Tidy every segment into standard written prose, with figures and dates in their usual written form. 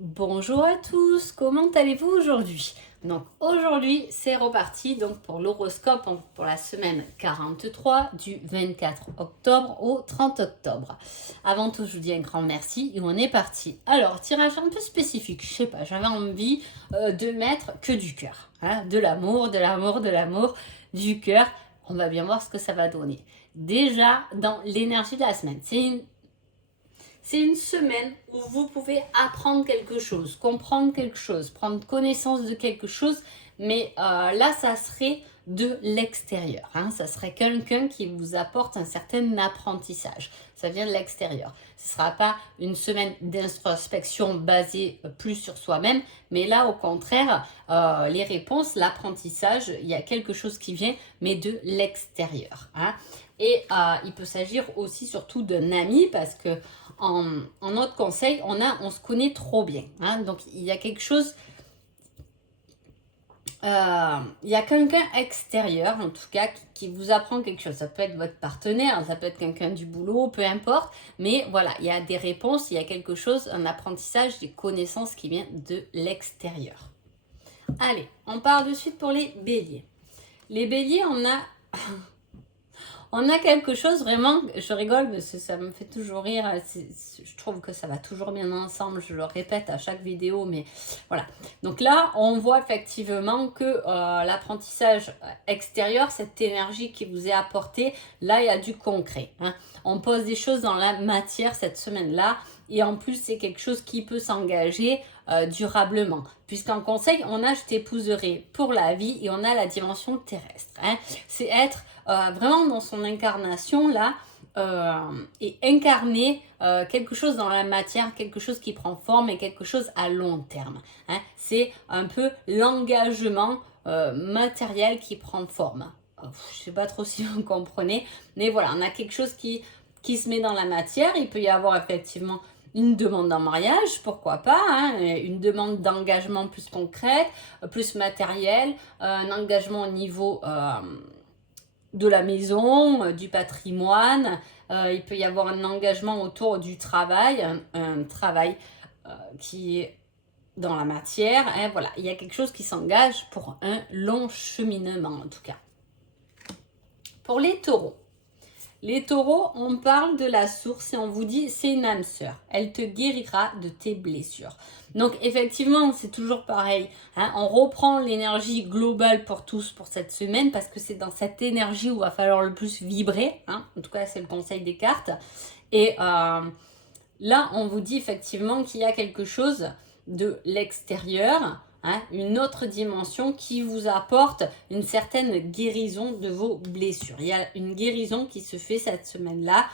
Bonjour à tous, comment allez-vous aujourd'hui? Donc aujourd'hui c'est reparti donc pour l'horoscope pour la semaine 43 du 24 octobre au 30 octobre. Avant tout je vous dis un grand merci et on est parti. Alors tirage un peu spécifique, je sais pas, j'avais envie de mettre que du cœur, hein, de l'amour, de l'amour, de l'amour, du cœur. On va bien voir ce que ça va donner. Déjà dans l'énergie de la semaine, c'est une semaine où vous pouvez apprendre quelque chose, comprendre quelque chose, prendre connaissance de quelque chose, mais là, ça serait de l'extérieur. Hein. Ça serait quelqu'un qui vous apporte un certain apprentissage. Ça vient de l'extérieur. Ce ne sera pas une semaine d'introspection basée plus sur soi-même, mais là, au contraire, les réponses, l'apprentissage, il y a quelque chose qui vient, mais de l'extérieur. Hein. Et il peut s'agir aussi surtout d'un ami parce que en autre conseil, on se connaît trop bien. Hein, donc il y a quelque chose, il y a quelqu'un extérieur en tout cas qui vous apprend quelque chose. Ça peut être votre partenaire, ça peut être quelqu'un du boulot, peu importe. Mais voilà, il y a des réponses, il y a quelque chose, un apprentissage, des connaissances qui viennent de l'extérieur. Allez, on part de suite pour les béliers. Les béliers, on a quelque chose vraiment, je rigole parce que ça me fait toujours rire, je trouve que ça va toujours bien ensemble, je le répète à chaque vidéo, mais voilà. Donc là, on voit effectivement que l'apprentissage extérieur, cette énergie qui vous est apportée, là, il y a du concret. Hein. On pose des choses dans la matière cette semaine-là, et en plus, c'est quelque chose qui peut s'engager durablement. Puisqu'en conseil, on a je t'épouserai pour la vie et on a la dimension terrestre. Hein. C'est être vraiment dans son incarnation là et incarner quelque chose dans la matière, quelque chose qui prend forme et quelque chose à long terme. Hein. C'est un peu l'engagement matériel qui prend forme. Je ne sais pas trop si vous comprenez, mais voilà, on a quelque chose qui se met dans la matière. Il peut y avoir effectivement une demande en mariage, pourquoi pas, hein, une demande d'engagement plus concrète, plus matériel, un engagement au niveau de la maison, du patrimoine. Il peut y avoir un engagement autour du travail, un travail qui est dans la matière. Hein, voilà, il y a quelque chose qui s'engage pour un long cheminement en tout cas. Pour les taureaux. Les taureaux, on parle de la source et on vous dit c'est une âme sœur. Elle te guérira de tes blessures. Donc effectivement, c'est toujours pareil. Hein, on reprend l'énergie globale pour tous pour cette semaine parce que c'est dans cette énergie où il va falloir le plus vibrer. Hein, en tout cas, c'est le conseil des cartes. Et là, on vous dit effectivement qu'il y a quelque chose de l'extérieur. Hein, une autre dimension qui vous apporte une certaine guérison de vos blessures. Il y a une guérison qui se fait cette semaine-là.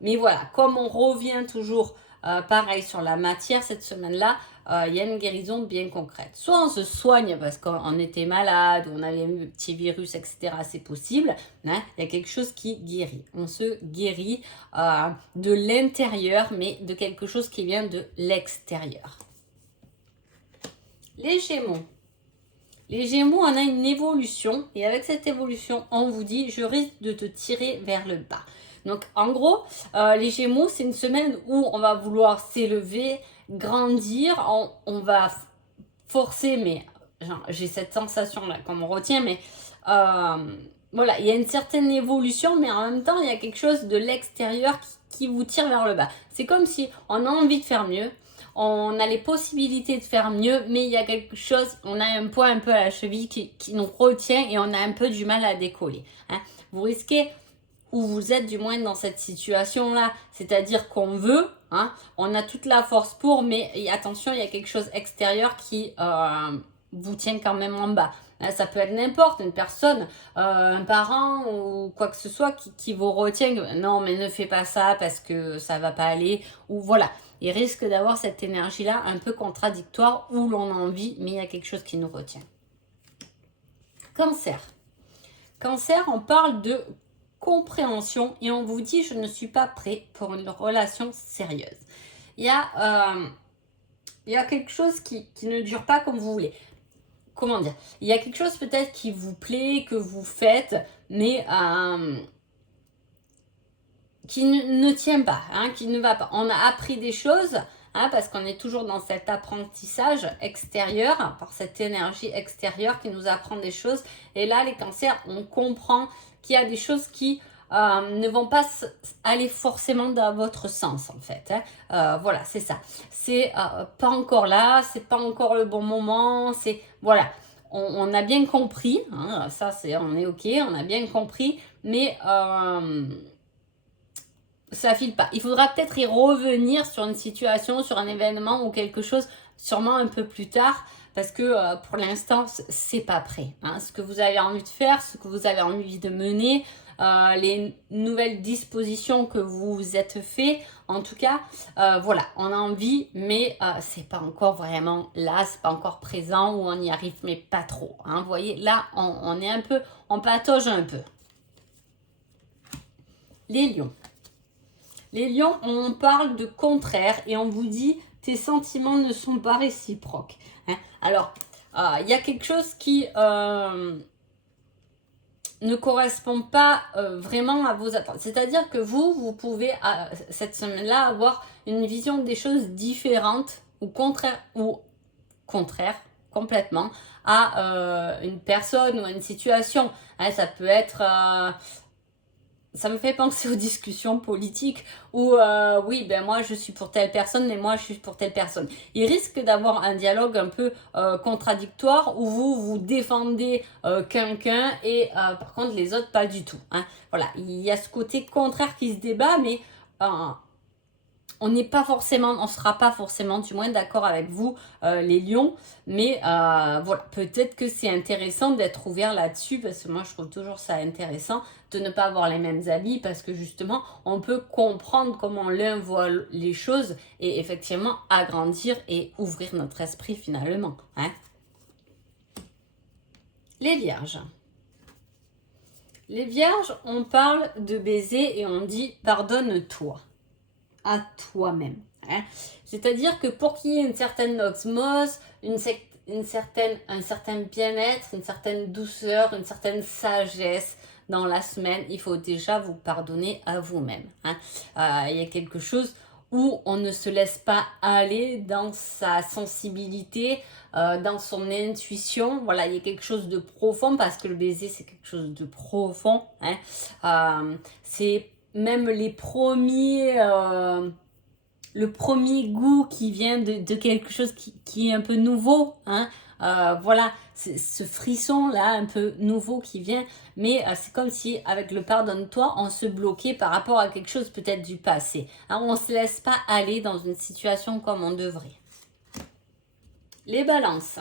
Mais voilà, comme on revient toujours pareil sur la matière cette semaine-là, il y a une guérison bien concrète. Soit on se soigne parce qu'on était malade, on avait un petit virus, etc. C'est possible. Hein, il y a quelque chose qui guérit. On se guérit de l'intérieur, mais de quelque chose qui vient de l'extérieur. Les Gémeaux. Les Gémeaux, on a une évolution et avec cette évolution, on vous dit, je risque de te tirer vers le bas. Donc, en gros, les Gémeaux, c'est une semaine où on va vouloir s'élever, grandir, on va forcer, mais j'ai cette sensation-là qu'on me retient, mais voilà, il y a une certaine évolution, mais en même temps, il y a quelque chose de l'extérieur qui vous tire vers le bas. C'est comme si on a envie de faire mieux, on a les possibilités de faire mieux, mais il y a quelque chose, on a un poids un peu à la cheville qui nous retient et on a un peu du mal à décoller. Hein. Vous risquez, ou vous êtes du moins dans cette situation-là, c'est-à-dire qu'on veut, hein, on a toute la force pour, mais attention, il y a quelque chose extérieur qui vous tient quand même en bas. Ça peut être n'importe, une personne, un parent ou quoi que ce soit qui vous retient. Non, mais ne fais pas ça parce que ça va pas aller. Ou voilà, il risque d'avoir cette énergie-là un peu contradictoire où l'on a envie, mais il y a quelque chose qui nous retient. Cancer. Cancer, on parle de compréhension et on vous dit je ne suis pas prêt pour une relation sérieuse. Il y a quelque chose qui ne dure pas comme vous voulez. Comment dire, il y a quelque chose peut-être qui vous plaît, que vous faites, mais qui ne tient pas, hein, qui ne va pas. On a appris des choses, hein, parce qu'on est toujours dans cet apprentissage extérieur, par cette énergie extérieure qui nous apprend des choses. Et là, les cancers, on comprend qu'il y a des choses qui ne vont pas aller forcément dans votre sens, en fait. Hein. Voilà, c'est ça. C'est pas encore là, c'est pas encore le bon moment, c'est... Voilà. On a bien compris, hein, ça c'est, on est ok, on a bien compris, mais ça file pas. Il faudra peut-être y revenir sur une situation, sur un événement ou quelque chose, sûrement un peu plus tard, parce que pour l'instant, c'est pas prêt. Hein. Ce que vous avez envie de faire, ce que vous avez envie de mener, les nouvelles dispositions que vous vous êtes fait, en tout cas, voilà, on a envie, mais c'est pas encore vraiment là, c'est pas encore présent ou on y arrive, mais pas trop. Hein. Vous voyez, là, on est un peu, on patauge un peu. Les lions. Les lions, on parle de contraire et on vous dit tes sentiments ne sont pas réciproques. Hein. Alors, il y a quelque chose qui ne correspond pas vraiment à vos attentes. C'est-à-dire que vous pouvez cette semaine-là avoir une vision des choses différentes ou contraire complètement à une personne ou à une situation. Hein, ça peut être... ça me fait penser aux discussions politiques où oui, ben moi je suis pour telle personne, mais moi je suis pour telle personne. Il risque d'avoir un dialogue un peu contradictoire où vous défendez quelqu'un et par contre les autres pas du tout. Hein. Voilà, il y a ce côté contraire qui se débat, mais on n'est pas forcément, on sera pas forcément du moins d'accord avec vous les lions, mais voilà, peut-être que c'est intéressant d'être ouvert là-dessus parce que moi je trouve toujours ça intéressant de ne pas avoir les mêmes avis parce que justement on peut comprendre comment l'un voit les choses et effectivement agrandir et ouvrir notre esprit finalement. Hein. Les vierges. Les vierges, on parle de baiser et on dit pardonne-toi à toi-même. Hein. C'est-à-dire que pour qu'il y ait une certaine osmose, un certain bien-être, une certaine douceur, une certaine sagesse dans la semaine, il faut déjà vous pardonner à vous-même. Hein. Il y a quelque chose où on ne se laisse pas aller dans sa sensibilité, dans son intuition. Voilà, il y a quelque chose de profond parce que le baiser, c'est quelque chose de profond. Hein. C'est même les premiers, le premier goût qui vient de quelque chose qui est un peu nouveau, hein. Voilà, c'est ce frisson là un peu nouveau qui vient, mais c'est comme si avec le pardonne-toi, on se bloquait par rapport à quelque chose peut-être du passé. Hein, on ne se laisse pas aller dans une situation comme on devrait. Les balances.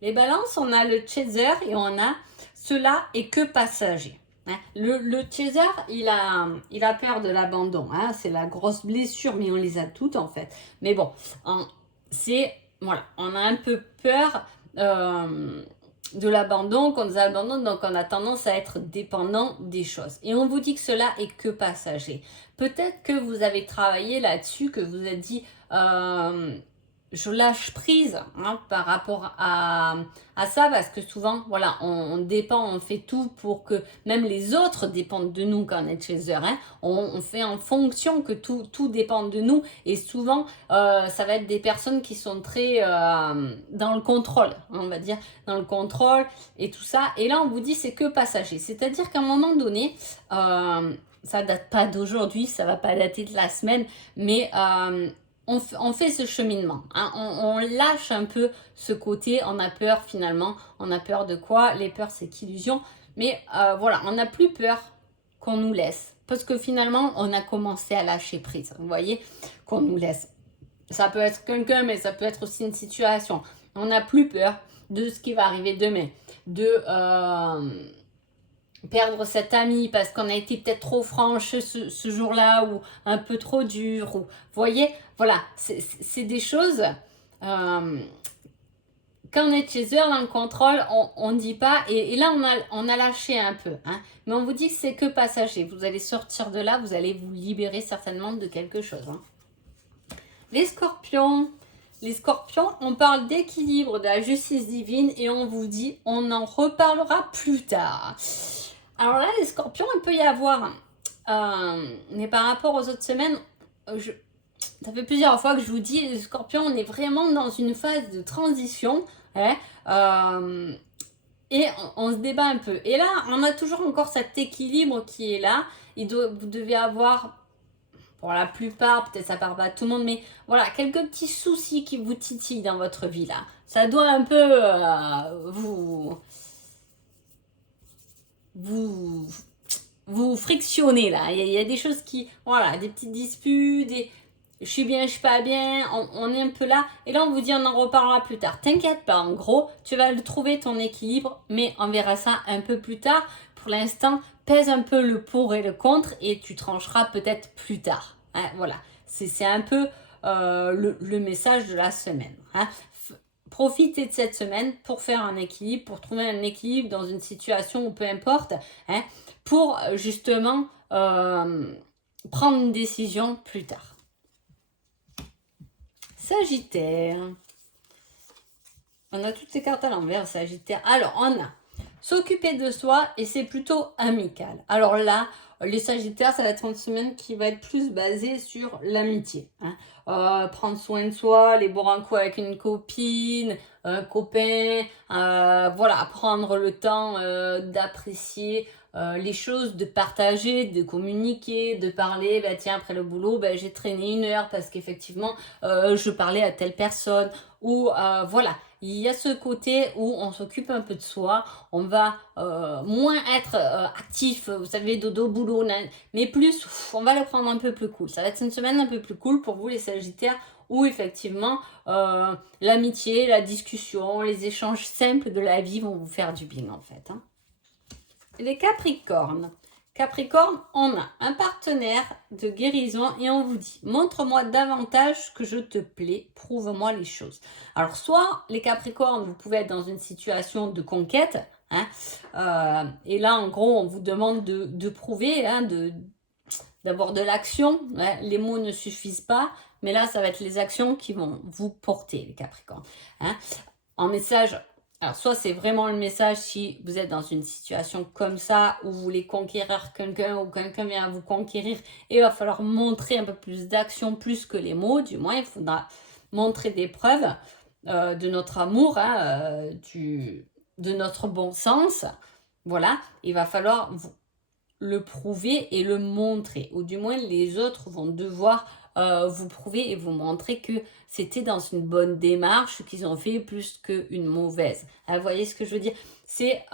Les balances, on a le chaser et on a cela est que passager. Hein. Le chaser, il a peur de l'abandon. Hein. C'est la grosse blessure, mais on les a toutes en fait. Mais bon, voilà, on a un peu peur de l'abandon, qu'on nous abandonne, donc on a tendance à être dépendant des choses. Et on vous dit que cela est que passager. Peut-être que vous avez travaillé là-dessus, que vous avez dit... je lâche prise hein, par rapport à ça parce que souvent, voilà, on dépend, on fait tout pour que même les autres dépendent de nous quand on est chez eux. Hein. On fait en fonction que tout dépend de nous et souvent, ça va être des personnes qui sont très dans le contrôle, on va dire, dans le contrôle et tout ça. Et là, on vous dit c'est que passager. C'est-à-dire qu'à un moment donné, ça date pas d'aujourd'hui, ça va pas dater de la semaine, mais... on fait ce cheminement, hein. On lâche un peu ce côté, on a peur finalement, on a peur de quoi? Les peurs c'est qu'illusion, mais voilà, on n'a plus peur qu'on nous laisse, parce que finalement on a commencé à lâcher prise, vous voyez, qu'on nous laisse. Ça peut être quelqu'un, mais ça peut être aussi une situation. On n'a plus peur de ce qui va arriver demain, de... perdre cet ami parce qu'on a été peut-être trop franche ce jour-là ou un peu trop dur. Ou, vous voyez, voilà, c'est des choses... quand on est chez eux, dans le contrôle, on ne dit pas. Et là, on a lâché un peu. Hein, mais on vous dit que c'est que passager. Vous allez sortir de là, vous allez vous libérer certainement de quelque chose. Hein. Les scorpions... Les scorpions, on parle d'équilibre, de la justice divine et on vous dit, on en reparlera plus tard. Alors là, les scorpions, il peut y avoir, mais par rapport aux autres semaines, ça fait plusieurs fois que je vous dis, les scorpions, on est vraiment dans une phase de transition. Hein, et on se débat un peu. Et là, on a toujours encore cet équilibre qui est là. Vous devez avoir, pour la plupart, peut-être ça part pas à tout le monde, mais voilà, quelques petits soucis qui vous titillent dans votre vie là. Ça doit un peu vous frictionner là. Il y a des choses qui, voilà, des petites disputes, je suis bien, je suis pas bien, on est un peu là. Et là, on vous dit, on en reparlera plus tard. T'inquiète pas, en gros, tu vas le trouver ton équilibre, mais on verra ça un peu plus tard. Pour l'instant, pèse un peu le pour et le contre et tu trancheras peut-être plus tard. Hein, voilà, c'est un peu le message de la semaine. Hein. Profitez de cette semaine pour faire un équilibre, pour trouver un équilibre dans une situation ou peu importe, hein, pour justement prendre une décision plus tard. Sagittaire. On a toutes ces cartes à l'envers, Sagittaire. Alors, on a s'occuper de soi et c'est plutôt amical. Alors là, les Sagittaires, ça va être une semaine qui va être plus basée sur l'amitié. Hein. Prendre soin de soi, les boire un coup avec une copine, un copain, voilà, prendre le temps d'apprécier les choses, de partager, de communiquer, de parler. Bah, tiens, après le boulot, bah, j'ai traîné 1 heure parce qu'effectivement, je parlais à telle personne. Ou voilà, il y a ce côté où on s'occupe un peu de soi, on va moins être actif, vous savez, dodo, boulot, mais plus, on va le prendre un peu plus cool. Ça va être une semaine un peu plus cool pour vous les Sagittaires, où effectivement l'amitié, la discussion, les échanges simples de la vie vont vous faire du bien en fait. Hein. Les Capricornes. Capricorne, on a un partenaire de guérison et on vous dit, montre-moi davantage que je te plais, prouve-moi les choses. Alors, soit les Capricornes, vous pouvez être dans une situation de conquête, hein, et là, en gros, on vous demande de prouver, hein, d'avoir de l'action. Hein, les mots ne suffisent pas, mais là, ça va être les actions qui vont vous porter, les Capricornes. Hein. En message... Alors, soit c'est vraiment le message si vous êtes dans une situation comme ça où vous voulez conquérir quelqu'un ou quelqu'un vient vous conquérir et il va falloir montrer un peu plus d'action plus que les mots. Du moins, il faudra montrer des preuves de notre amour, hein, de notre bon sens. Voilà, il va falloir le prouver et le montrer. Ou du moins, les autres vont devoir vous prouver et vous montrer que c'était dans une bonne démarche, qu'ils ont fait plus qu'une mauvaise. Vous voyez ce que je veux dire? C'est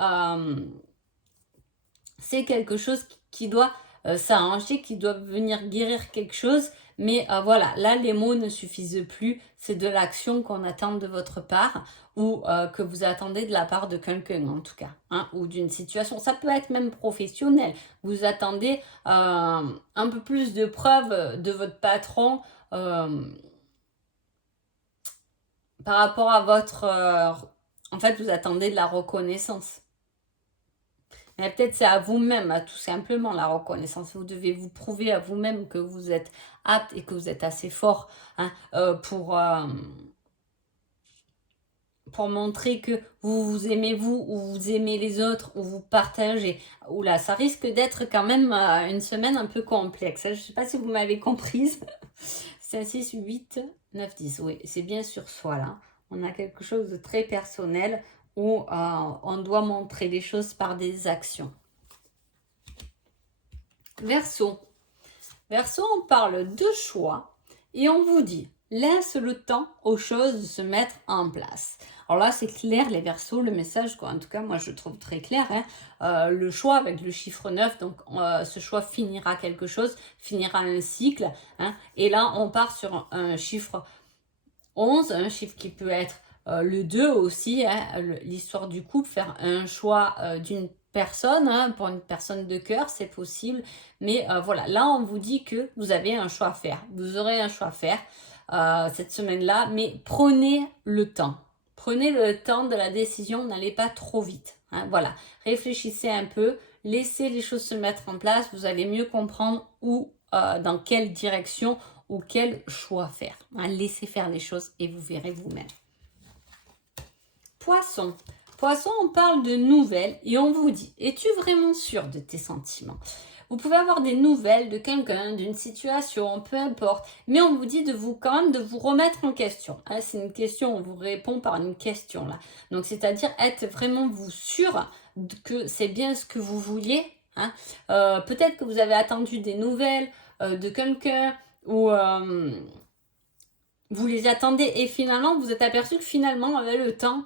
quelque chose qui doit s'arranger, qui doit venir guérir quelque chose. Mais voilà, là, les mots ne suffisent plus. C'est de l'action qu'on attend de votre part ou que vous attendez de la part de quelqu'un, en tout cas. Hein, ou d'une situation. Ça peut être même professionnel. Vous attendez un peu plus de preuves de votre patron par rapport à votre... en fait, vous attendez de la reconnaissance. Mais peut-être c'est à vous-même, tout simplement, la reconnaissance. Vous devez vous prouver à vous-même que vous êtes apte et que vous êtes assez fort, hein, pour montrer que vous aimez vous, ou vous aimez les autres, ou vous partagez. Oula, ça risque d'être quand même une semaine un peu complexe. Je ne sais pas si vous m'avez comprise. C'est 6, 8, 9, 10. Oui, c'est bien sur soi, là. On a quelque chose de très personnel où on doit montrer les choses par des actions. Verseau. Verseau, on parle de choix et on vous dit, laisse le temps aux choses de se mettre en place. Alors là, c'est clair, les Verseaux, le message, quoi. En tout cas, moi, je trouve très clair. Hein. Le choix avec le chiffre 9, donc ce choix finira quelque chose, finira un cycle. Hein. Et là, on part sur un chiffre 11, un chiffre qui peut être le 2 aussi, hein, l'histoire du couple, faire un choix d'une personne, hein, pour une personne de cœur, c'est possible. Mais voilà, là, on vous dit que vous avez un choix à faire. Vous aurez un choix à faire cette semaine-là, mais prenez le temps. Prenez le temps de la décision, n'allez pas trop vite. Hein, voilà, réfléchissez un peu, laissez les choses se mettre en place, vous allez mieux comprendre où, dans quelle direction ou quel choix faire. Hein, laissez faire les choses et vous verrez vous-même. Poisson. Poisson, on parle de nouvelles et on vous dit, es-tu vraiment sûr de tes sentiments? Vous pouvez avoir des nouvelles de quelqu'un, d'une situation, peu importe. Mais on vous dit de vous quand même de vous remettre en question. Hein, c'est une question, on vous répond par une question là. Donc c'est-à-dire être vraiment vous sûr que c'est bien ce que vous vouliez. Hein. Peut-être que vous avez attendu des nouvelles de quelqu'un ou vous les attendez et finalement vous êtes aperçu que finalement avec le temps,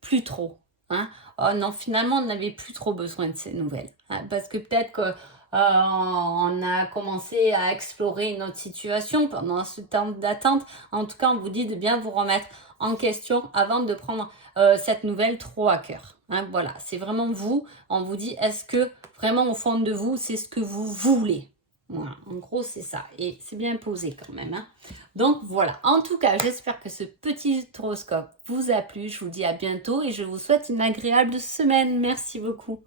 plus trop. Hein. Oh non, finalement on n'avait plus trop besoin de ces nouvelles. Hein, parce que peut-être que on a commencé à explorer notre situation pendant ce temps d'attente. En tout cas, on vous dit de bien vous remettre en question avant de prendre cette nouvelle trop à cœur. Hein, voilà, c'est vraiment vous. On vous dit, est-ce que vraiment au fond de vous, c'est ce que vous voulez? Voilà, en gros, c'est ça. Et c'est bien posé quand même. Hein. Donc voilà, en tout cas, j'espère que ce petit horoscope vous a plu. Je vous dis à bientôt et je vous souhaite une agréable semaine. Merci beaucoup.